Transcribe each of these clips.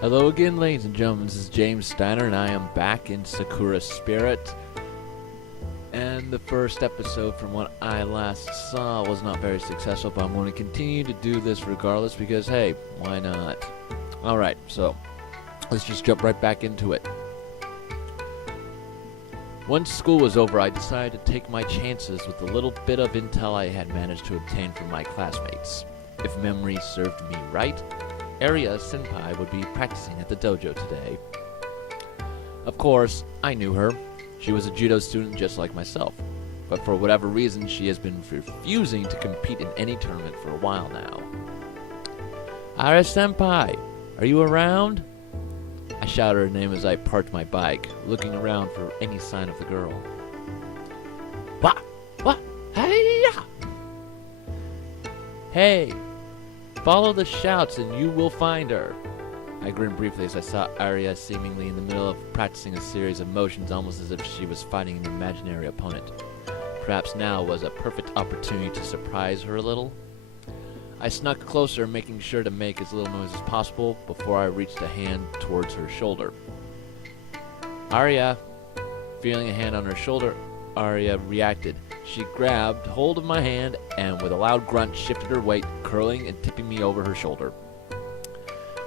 Hello again, ladies and gentlemen. This is James Steiner, and I am back in Sakura spirit. And the first episode, from what I last saw, was not very successful, but I'm going to continue to do this regardless because, hey, why not? Alright, so let's just jump right back into it. Once school was over, I decided to take my chances with the little bit of intel I had managed to obtain from my classmates. If memory served me right, Area Senpai would be practicing at the dojo today. Of course, I knew her. She was a judo student just like myself, but for whatever reason she has been refusing to compete in any tournament for a while now. Area Senpai, are you around? I shouted her name as I parked my bike, looking around for any sign of the girl. Wah! Hey-ya! Hey! Follow the shouts and you will find her. I grinned briefly as I saw Arya seemingly in the middle of practicing a series of motions, almost as if she was fighting an imaginary opponent. Perhaps now was a perfect opportunity to surprise her a little. I snuck closer, making sure to make as little noise as possible before I reached a hand towards her shoulder. Arya! Feeling a hand on her shoulder, Arya reacted. She grabbed hold of my hand and with a loud grunt shifted her weight, curling and tipping me over her shoulder.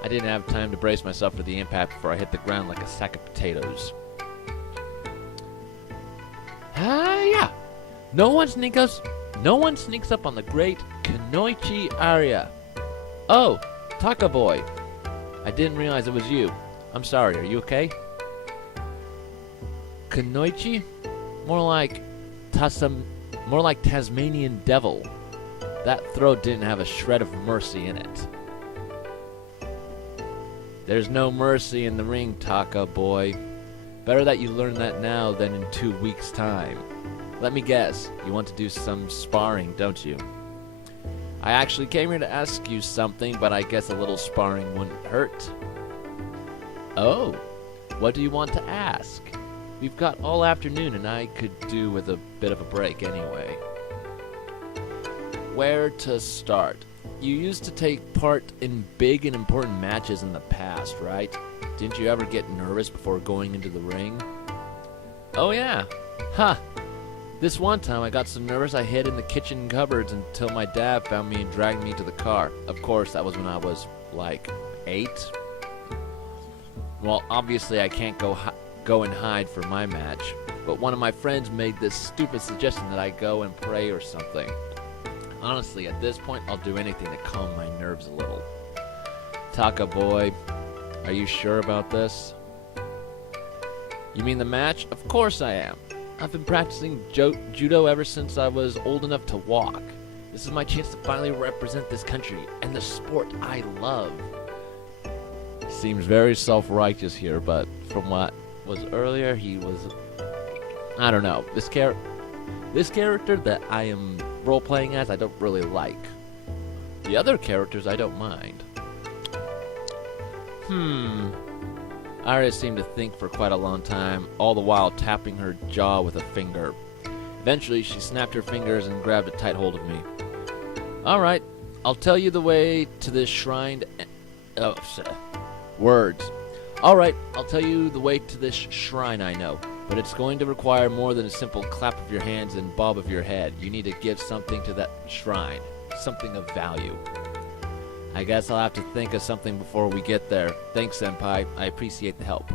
I didn't have time to brace myself for the impact before I hit the ground like a sack of potatoes. Hiya! No one sneaks up on the great Kunoichi Arya. Oh, Taka Boy. I didn't realize it was you. I'm sorry, are you okay? Kunoichi? More like Tasmanian devil. That throat didn't have a shred of mercy in it. There's no mercy in the ring, Taka Boy. Better that you learn that now than in 2 weeks' time. Let me guess, you want to do some sparring, don't you? I actually came here to ask you something, but I guess a little sparring wouldn't hurt. Oh, what do you want to ask? We've got all afternoon and I could do with a bit of a break anyway. Where to start? You used to take part in big and important matches in the past, right? Didn't you ever get nervous before going into the ring? Oh yeah. Huh. This one time I got so nervous I hid in the kitchen cupboards until my dad found me and dragged me to the car. Of course, that was when I was, like, 8. Well, obviously I can't go and hide for my match, but one of my friends made this stupid suggestion that I go and pray or something. Honestly, at this point, I'll do anything to calm my nerves a little. Taka Boy, are you sure about this? You mean the match? Of course I am. I've been practicing judo ever since I was old enough to walk. This is my chance to finally represent this country and the sport I love. Seems very self-righteous here, but from what was earlier, he was... I don't know. This character that I am role-playing as, I don't really like. The other characters, I don't mind. Arya seemed to think for quite a long time, all the while tapping her jaw with a finger. Eventually, she snapped her fingers and grabbed a tight hold of me. Alright, I'll tell you the way to this shrine... Words. Alright, I'll tell you the way to this shrine I know, but it's going to require more than a simple clap of your hands and bob of your head. You need to give something to that shrine, something of value. I guess I'll have to think of something before we get there. Thanks, Senpai. I appreciate the help.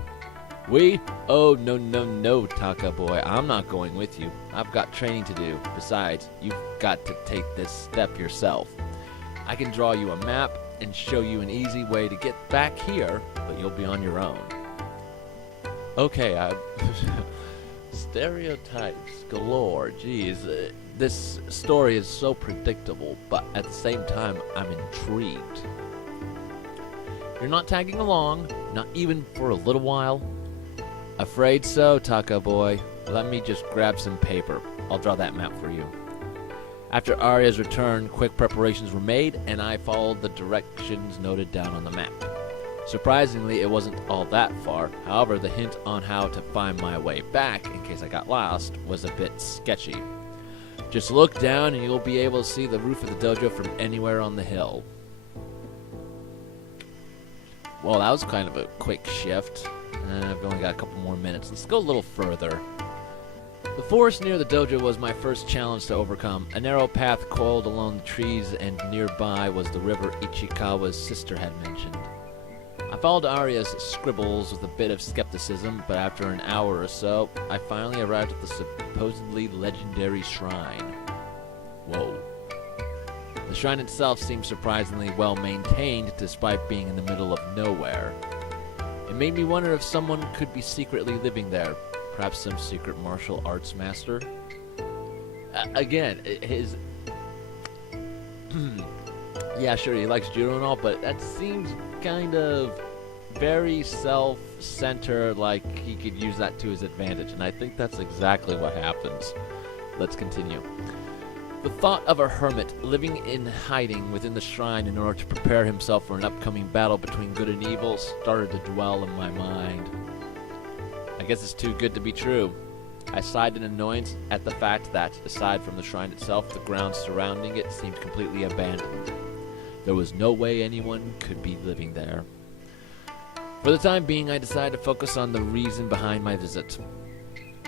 We? Oh, no, Taka Boy. I'm not going with you. I've got training to do. Besides, you've got to take this step yourself. I can draw you a map and show you an easy way to get back here, but you'll be on your own. Okay, stereotypes galore. Jeez, this story is so predictable, but at the same time, I'm intrigued. You're not tagging along, not even for a little while? Afraid so, Taka Boy. Let me just grab some paper. I'll draw that map for you. After Arya's return, quick preparations were made, and I followed the directions noted down on the map. Surprisingly, it wasn't all that far. However, the hint on how to find my way back, in case I got lost, was a bit sketchy. Just look down and you'll be able to see the roof of the dojo from anywhere on the hill. Well, that was kind of a quick shift. I've only got a couple more minutes. Let's go a little further. The forest near the dojo was my first challenge to overcome. A narrow path coiled along the trees, and nearby was the river Ichikawa's sister had mentioned. I followed Arya's scribbles with a bit of skepticism, but after an hour or so, I finally arrived at the supposedly legendary shrine. Whoa. The shrine itself seemed surprisingly well maintained despite being in the middle of nowhere. It made me wonder if someone could be secretly living there. Perhaps some secret martial arts master? Again, his... yeah, sure, he likes judo and all, but that seems kind of very self-centered, like he could use that to his advantage, and I think that's exactly what happens. Let's continue. The thought of a hermit living in hiding within the shrine in order to prepare himself for an upcoming battle between good and evil started to dwell in my mind. I guess it's too good to be true. I sighed in annoyance at the fact that, aside from the shrine itself, the grounds surrounding it seemed completely abandoned. There was no way anyone could be living there. For the time being, I decided to focus on the reason behind my visit.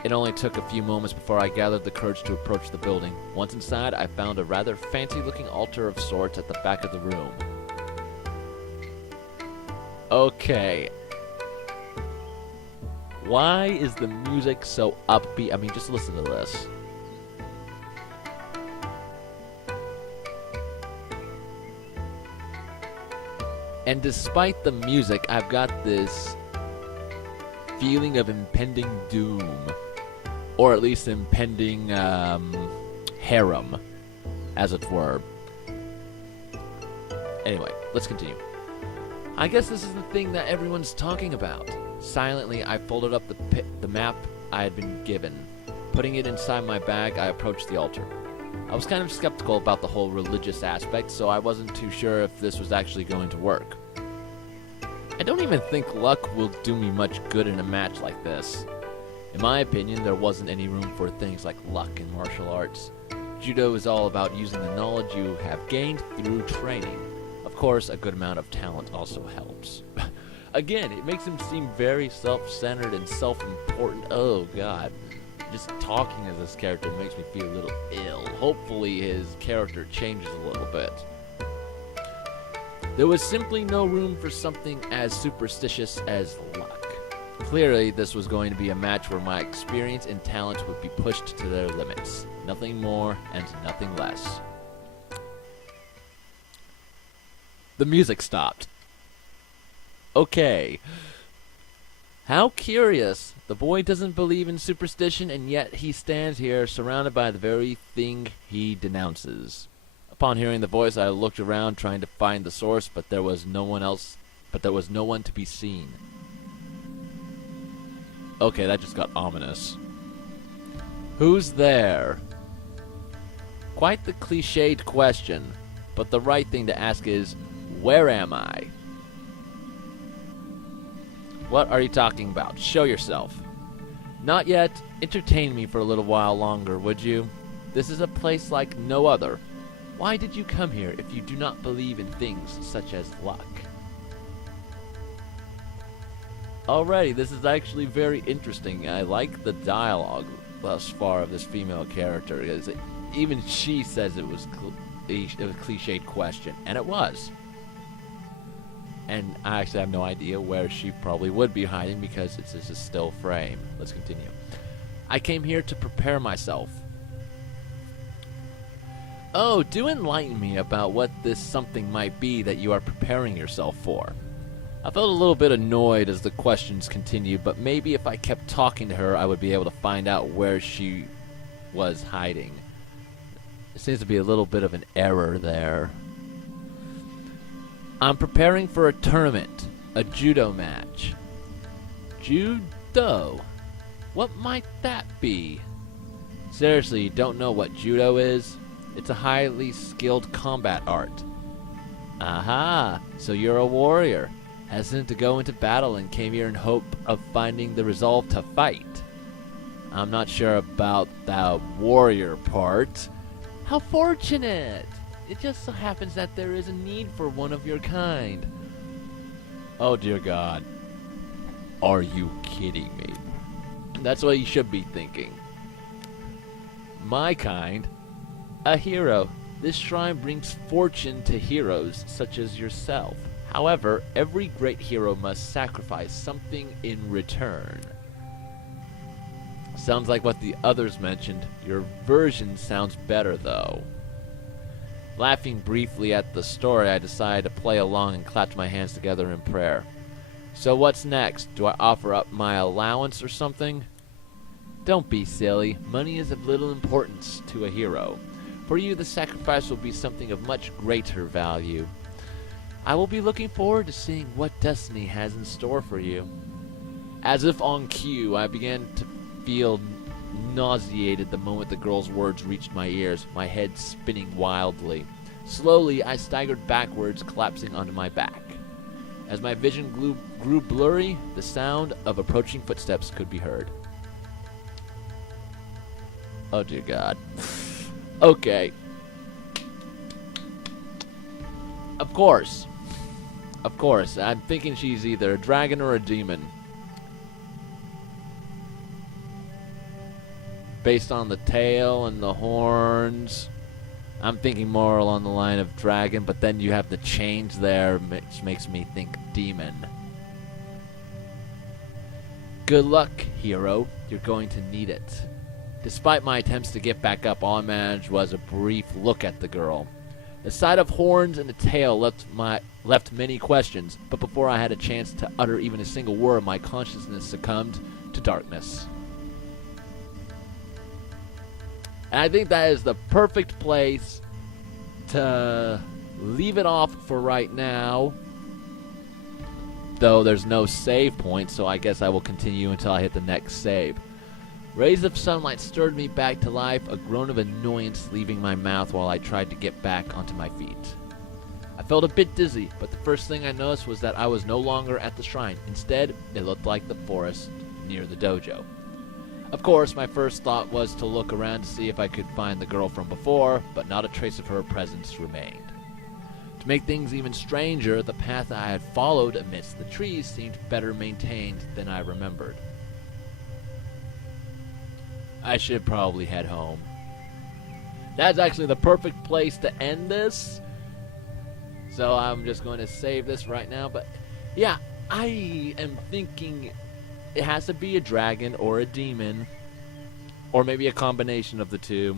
It only took a few moments before I gathered the courage to approach the building. Once inside, I found a rather fancy-looking altar of sorts at the back of the room. Okay. Why is the music so upbeat? I mean, just listen to this. And despite the music, I've got this feeling of impending doom. Or at least impending harem, as it were. Anyway, let's continue. I guess this is the thing that everyone's talking about. Silently, I folded up the map I had been given. Putting it inside my bag, I approached the altar. I was kind of skeptical about the whole religious aspect, so I wasn't too sure if this was actually going to work. I don't even think luck will do me much good in a match like this. In my opinion, there wasn't any room for things like luck in martial arts. Judo is all about using the knowledge you have gained through training. Of course, a good amount of talent also helps. Again, it makes him seem very self-centered and self-important. Oh, God. Just talking as this character makes me feel a little ill. Hopefully his character changes a little bit. There was simply no room for something as superstitious as luck. Clearly, this was going to be a match where my experience and talent would be pushed to their limits. Nothing more and nothing less. The music stopped. Okay. How curious. The boy doesn't believe in superstition, and yet he stands here surrounded by the very thing he denounces. Upon hearing the voice, I looked around trying to find the source, but there was no one to be seen. Okay, that just got ominous. Who's there? Quite the cliched question, but the right thing to ask is, where am I? What are you talking about? Show yourself. Not yet. Entertain me for a little while longer, would you? This is a place like no other. Why did you come here if you do not believe in things such as luck? Alrighty, this is actually very interesting. I like the dialogue thus far of this female character, because even she says it was a cliched question, and it was. And I actually have no idea where she probably would be hiding because it's just a still frame. Let's continue. I came here to prepare myself. Oh, do enlighten me about what this something might be that you are preparing yourself for. I felt a little bit annoyed as the questions continued, but maybe if I kept talking to her, I would be able to find out where she was hiding. There seems to be a little bit of an error there. I'm preparing for a tournament, a judo match. Judo? What might that be? Seriously, you don't know what judo is? It's a highly skilled combat art. Aha, so you're a warrior, hesitant to go into battle and came here in hope of finding the resolve to fight. I'm not sure about the warrior part. How fortunate! It just so happens that there is a need for one of your kind. Oh dear God. Are you kidding me? That's what you should be thinking. My kind, a hero. This shrine brings fortune to heroes such as yourself. However, every great hero must sacrifice something in return. Sounds like what the others mentioned. Your version sounds better, though. Laughing briefly at the story, I decided to play along and clapped my hands together in prayer. So what's next? Do I offer up my allowance or something? Don't be silly. Money is of little importance to a hero. For you, the sacrifice will be something of much greater value. I will be looking forward to seeing what destiny has in store for you. As if on cue, I began to feel nauseated the moment the girl's words reached my ears, my head spinning wildly. Slowly, I staggered backwards, collapsing onto my back. As my vision grew blurry, the sound of approaching footsteps could be heard. Oh dear God. Okay. Of course. I'm thinking she's either a dragon or a demon. Based on the tail and the horns, I'm thinking more along the line of dragon, but then you have the chains there, which makes me think demon. Good luck, hero. You're going to need it. Despite my attempts to get back up, all I managed was a brief look at the girl. The sight of horns and a tail left many questions, but before I had a chance to utter even a single word, my consciousness succumbed to darkness. And I think that is the perfect place to leave it off for right now. Though there's no save point, so I guess I will continue until I hit the next save. Rays of sunlight stirred me back to life, a groan of annoyance leaving my mouth while I tried to get back onto my feet. I felt a bit dizzy, but the first thing I noticed was that I was no longer at the shrine. Instead, it looked like the forest near the dojo. Of course, my first thought was to look around to see if I could find the girl from before, but not a trace of her presence remained. To make things even stranger, the path I had followed amidst the trees seemed better maintained than I remembered. I should probably head home. That's actually the perfect place to end this. So I'm just going to save this right now. But yeah, I am thinking it has to be a dragon or a demon. Or maybe a combination of the two.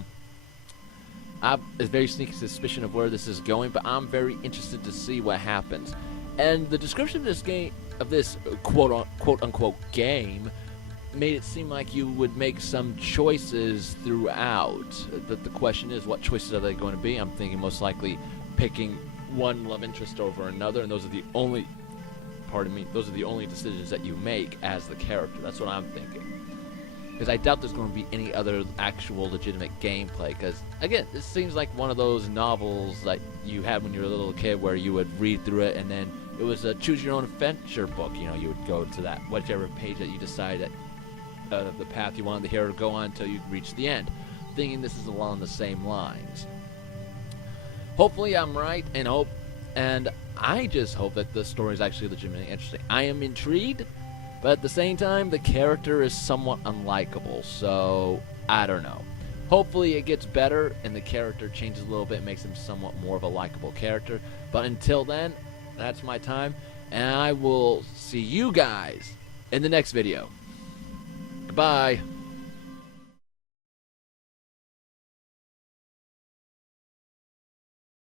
I have a very sneaky suspicion of where this is going, but I'm very interested to see what happens. And the description of this game, of this quote unquote game, made it seem like you would make some choices throughout. That the question is, what choices are they going to be? I'm thinking most likely picking one love interest over another, and those are the only decisions that you make as the character. That's what I'm thinking. Because I doubt there's going to be any other actual legitimate gameplay. Because, again, this seems like one of those novels that you had when you were a little kid where you would read through it, and then it was a choose-your-own-adventure book. You know, you would go to that, whichever page that you decided the path you wanted the hero to go on until you reach the end. Thinking this is along the same lines. Hopefully I'm right, and I just hope that the story is actually legitimately interesting. I am intrigued, but at the same time, the character is somewhat unlikable, so I don't know. Hopefully it gets better, and the character changes a little bit, makes him somewhat more of a likable character. But until then, that's my time, and I will see you guys in the next video. Goodbye.